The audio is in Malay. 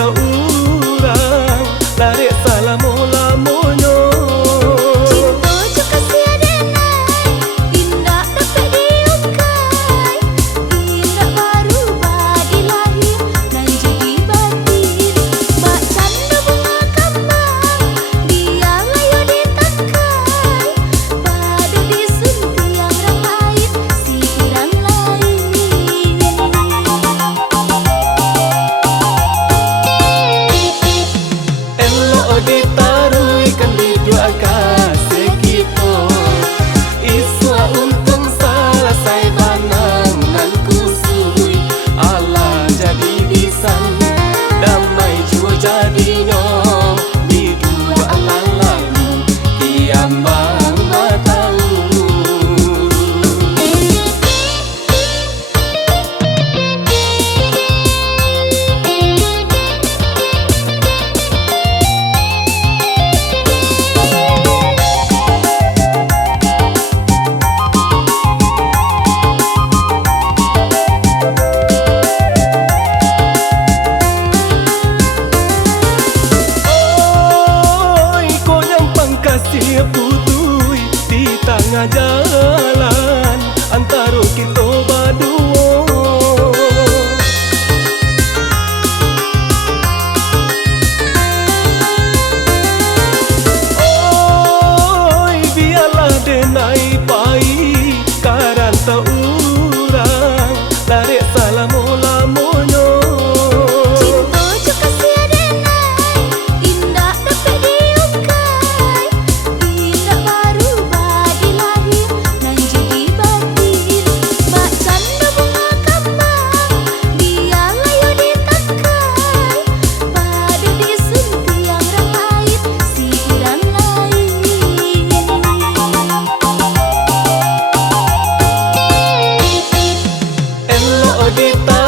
seorang tarik selamo-lamonyo. Cinta juga siadenai, indah dapat diungkai, indah baru badi lahir dan jadi batin. Bak canda bunga kembang, dia layu ditangkai, padu disuntiang rang lain, si irang lain. Elok ditaruhkan di dua kasih kita, iswa untung selesai banang nan kusui. Allah jadi bisan, damai jua jadinya di dua lalu kiambang matau. Kasih putui di tengah jalan antara kita berdua. Oi, biarlah denai pai karan seorang tarik selamo-lamonyo. Cinta juga siadenai, indah dapat diungkai, indah baru badi lahir dan jadi batin. Bak canda bunga kembang, dia layu ditangkai, padu disuntiang rang lain, si irang lain. Elok kita